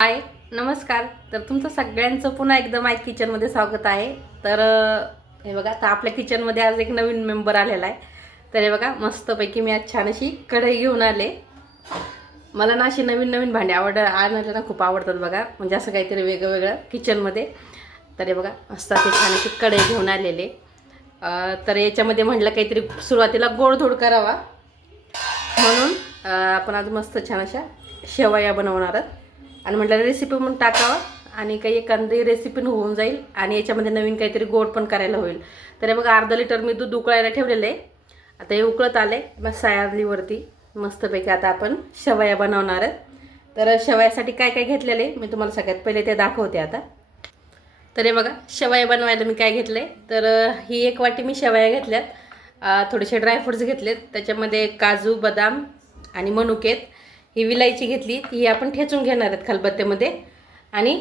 हाय नमस्कार. तर तुमचं सगळ्यांचं पुन्हा एकदम माझ्या किचनमध्ये स्वागत आहे. तर हे बघा तर आपल्या किचनमध्ये आज एक नवीन मेंबर आलेला आहे. तर हे बघा मस्तपैकी मी आज छान अशी कढई घेऊन आले. मला ना अशी नवीन नवीन भांडी आवड आणायला ना खूप आवडतात बघा. म्हणजे असं काहीतरी वेगळं वेगळं किचनमध्ये तर हे बघा मस्त अशी छान अशी कढई घेऊन आलेले. तर याच्यामध्ये म्हटलं काहीतरी सुरुवातीला गोडधोड करावा. म्हणून आपण आज मस्त छान अशा शेवया बनवणार आहोत. आणि म्हटलं रेसिपी म्हणून टाकावा आणि काही एखादी रेसिपी होऊन जाईल आणि याच्यामध्ये नवीन काहीतरी गोड पण करायला होईल. तर बघा अर्धा लिटर मी दूध उकळायला ठेवलेलं आहे. आता हे उकळत आले मग सायादलीवरती मस्तपैकी आता आपण शेवया बनवणार आहेत तर शेवयासाठी काय काय घेतलेलं आहे? मी तुम्हाला सगळ्यात पहिले ते दाखवते आता. तर हे बघा शेवया बनवायला मी काय घेतलं आहे तर ही एक वाटी मी शेवया घेतल्यात. थोडेसे ड्रायफ्रुट्स घेतलेत. त्याच्यामध्ये काजू बदाम आणि मनुकेत. ही विलायची घेतली ती आपण ठेचून घेणार आहेत खलबत्त्यामध्ये. आणि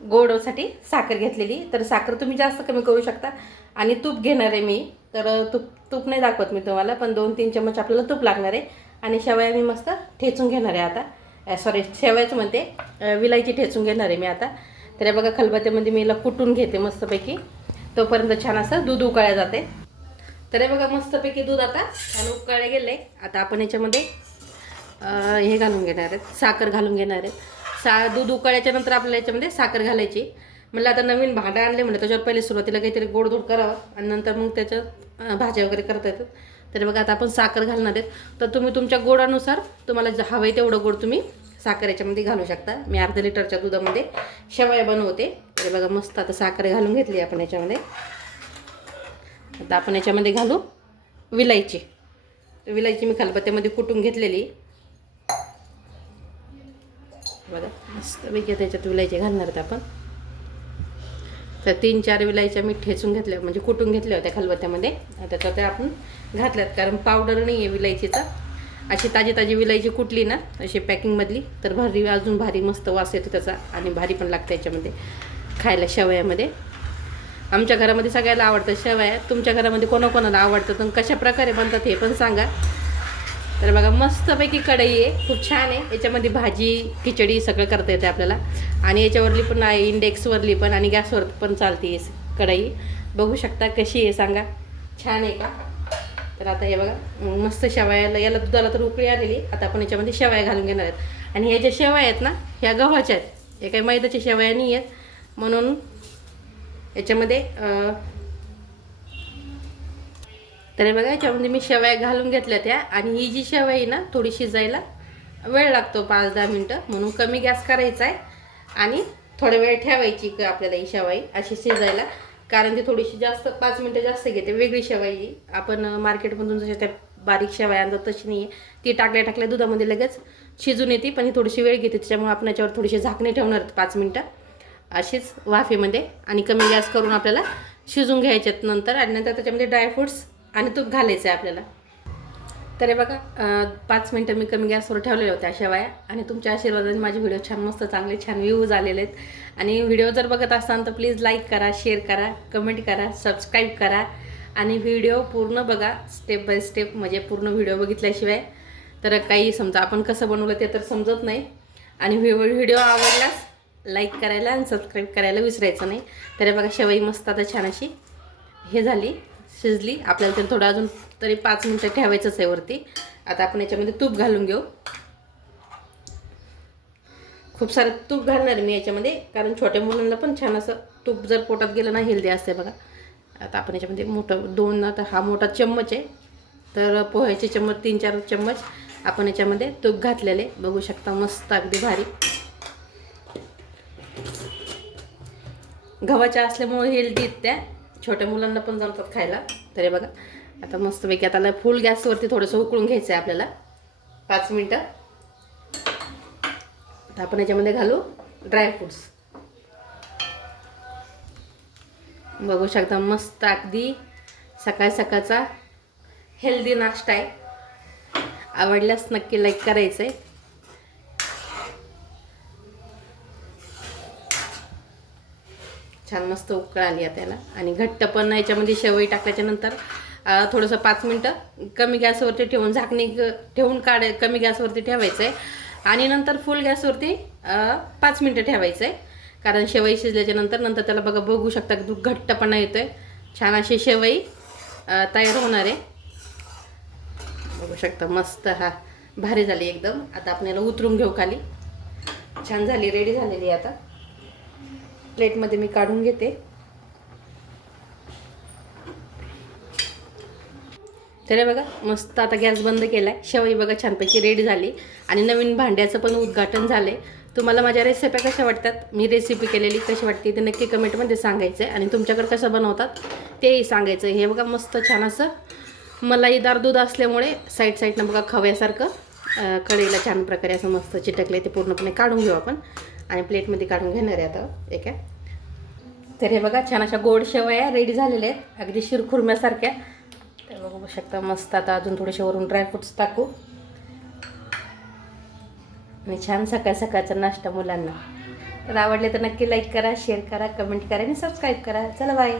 गोडसाठी साखर घेतलेली. तर साखर तुम्ही जास्त कमी करू शकता. आणि तूप घेणार आहे मी. तर तूप तूप नाही दाखवत मी तुम्हाला पण दोन तीन चमच आपल्याला तूप लागणार आहे. आणि शेवया मी मस्त ठेचून घेणार आहे आता. सॉरी शेवयाचं म्हणते विलायची ठेचून घेणार आहे मी आता. तर हे बघा खलबत्त्यामध्ये मी हिला कुटून घेते मस्तपैकी. तोपर्यंत छान असं दूध उकळल्या जाते. तर हे बघा मस्तपैकी दूध आता छान उकळले गेले. आता आपण याच्यामध्ये हे घालून घेणार आहेत साखर घालून घेणार आहेत. सा दूध उकळल्याच्या नंतर आपल्याला याच्यामध्ये साखर घालायची. म्हणलं आता नवीन भांडं आणले म्हणलं त्याच्यावर पहिले सुरुवातीला काहीतरी गोडधोड करावं आणि नंतर मग त्याच्यात भाज्या वगैरे करता येतात. तर बघा आता आपण साखर घालणार आहेत. तर तुम्ही तुमच्या गोडानुसार तुम्हाला हवं आहे तेवढं गोड तुम्ही साखर याच्यामध्ये घालू शकता. मी अर्धा लिटरच्या दुधामध्ये शेवया बनवते. तर बघा मस्त आता साखर घालून घेतली आपण याच्यामध्ये. आता आपण याच्यामध्ये घालू विलायची. विलायची मी खलबत्त्यामध्ये कुटून घेतलेली. बघा. मस्त पैकी त्याच्यात विलायची घालणार आहेत आपण. तर तीन चार विलायच्या मी ठेचून घेतल्या म्हणजे कुटून घेतल्या होत्या खलबत्त्यामध्ये. त्याचा त्या आपण घातल्यात कारण पावडर नाही आहे विलायचीचा. अशी ताजी ताजी विलायची कुटली ना अशी पॅकिंगमधली तर भारी अजून भारी मस्त वास येतो त्याचा आणि भारी पण लागतं याच्यामध्ये खायला शेवयामध्ये. आमच्या घरामध्ये सगळ्याला आवडतं शेवया. तुमच्या घरामध्ये कोणाकोणाला आवडतं तर कशा प्रकारे बनतात हे पण सांगा. तर बघा मस्तपैकी कढई आहे. खूप छान आहे. याच्यामध्ये भाजी खिचडी सगळं करता येते आपल्याला. आणि याच्यावरली पण आहे इंडेक्सवरली पण आणि गॅसवर पण चालते कढई. बघू शकता कशी आहे सांगा. छान आहे का? तर आता हे बघा मस्त शेवयाला याला दुधाला तर उकळी आलेली. आता आपण याच्यामध्ये शेवया घालून घेणार आहेत. आणि ह्या ज्या शेवया आहेत ना ह्या गव्हाच्या आहेत. हे काही मैद्याच्या शेवया नाही आहेत म्हणून याच्यामध्ये तर बघा याच्यामध्ये मी शेवया घालून घेतल्या त्या. आणि ही जी शेवया आहे ना थोडी शिजायला वेळ लागतो पाच दहा मिनटं. म्हणून कमी गॅस करायचा आहे. आणि थोडा वेळ ठेवायची क- आपल्याला ही शेवाई अशी शिजायला. कारण ती थोडीशी जास्त पाच मिनटं जास्त घेते वेगळी शेवाई आपण मार्केटमधून जशा त्या बारीक शेवाया आणतात तशी नाही आहे ती टाकल्या टाकल्या दुधामध्ये लगेच शिजून येते पण ही थोडीशी वेळ घेते. त्याच्यामुळे आपण याच्यावर थोडीशी झाकणे ठेवणार आहेत पाच मिनटं. अशीच वाफेमध्ये. आणि कमी गॅस करून आपल्याला शिजून घ्यायच्यात नंतर. आणि नंतर त्याच्यामध्ये ड्रायफ्रुट्स आणि तूप घालायचं आहे आपल्याला. तर हे बघा पाच मिनटं मी कमी गॅसवर ठेवलेल्या होत्या वाया आणि तुमच्या आशीर्वादाने माझे व्हिडिओ छान मस्त चांगले छान व्ह्यूज आलेले आहेत. आणि व्हिडिओ जर बघत असाल तर प्लीज लाईक करा शेअर करा कमेंट करा सबस्क्राईब करा. आणि व्हिडिओ पूर्ण बघा स्टेप बाय स्टेप म्हणजे पूर्ण व्हिडिओ बघितल्याशिवाय. तर काही समजा आपण कसं बनवलं ते तर समजत नाही. आणि व्हिडिओ आवडल्यास लाईक करायला आणि सबस्क्राईब करायला विसरायचं नाही. तर हे बघा शेवई मस्त आता छान अशी हे झाली. शिजली. आपल्याला तरी थोडं अजून तरी पाच मिनटं ठेवायचंच आहे वरती. आता आपण याच्यामध्ये तूप घालून घेऊ. खूप सारं तूप घालणार आहे मी याच्यामध्ये कारण छोट्या मुलांना पण छान असं तूप जर पोटात गेलं ना हेल्दी असते बघा. आता आपण याच्यामध्ये मोठं दोन आता हा मोठा चम्मच आहे. तर पोह्याचे चम्मच तीन चार चम्मच आपण याच्यामध्ये तूप घातलेले. बघू शकता मस्त अगदी भारी. गव्हाच्या असल्यामुळे हेल्दी त्या. छोट्या मुलांना पण जमतात खायला. तरी बघा आता मस्तपैकी आता फुल गॅसवरती थोडंसं उकळून घ्यायचं आहे आपल्याला. पाच मिनटं. आता आपण याच्यामध्ये घालू ड्रायफ्रूट्स बघू शकता मस्त अगदी सकाळ सकाळचा हेल्दी नाश्ता आहे. आवडल्यास नक्की लाईक करायचं आहे छान मस्त उकळ आली आहे त्याला आणि घट्ट पण याच्यामध्ये शेवई टाकल्याच्या नंतर थोडंसं पाच मिनटं कमी गॅसवरती ठेवून झाकणी ठेवून काढ कमी गॅसवरती ठेवायचं आहे आणि नंतर फुल गॅसवरती पाच मिनटं ठेवायचं आहे कारण शेवई शिजल्याच्या नंतर नंतर त्याला बघा बघू शकता की दूध घट्टपणा आहे छान अशी शेवई तयार होणार आहे. बघू शकता मस्त हा भारी झाली एकदम. आता आपल्याला उतरून घेऊ खाली. छान झाली रेडी झालेली आता. प्लेटमध्ये मी काढून घेते. तर बघा मस्त आता गॅस बंद केला आहे शेवई बघा छानपैकी रेडी झाली. आणि नवीन भांड्याचं पण उद्घाटन झाले तुम्हाला माझ्या रेसिप्या कशा वाटतात? मी रेसिपी केलेली कशी वाटते ते नक्की कमेंटमध्ये सांगायचं आहे आणि तुमच्याकडे कसं बनवतात तेही सांगायचं हे बघा मस्त छान असं मलाईदार दूध असल्यामुळे साईड साईडनं बघा खव्यासारखं. कढईला छान प्रकारे असं मस्त चिटकले ते पूर्णपणे काढून घेऊ आपण. आणि प्लेटमध्ये काढून घेणार आहे आता एका तर हे बघा छान अशा गोड शेवया रेडी झालेल्या आहेत. अगदी शिरखुरम्यासारख्या. तर बघू शकता मस्त आता अजून थोडेसे वरून ड्रायफ्रुट्स टाकू. आणि छान सकाळ सकाळचा नाश्ता मुलांना. तर आवडले तर नक्की लाईक करा शेअर करा कमेंट करा आणि सबस्क्राईब करा. चला बाय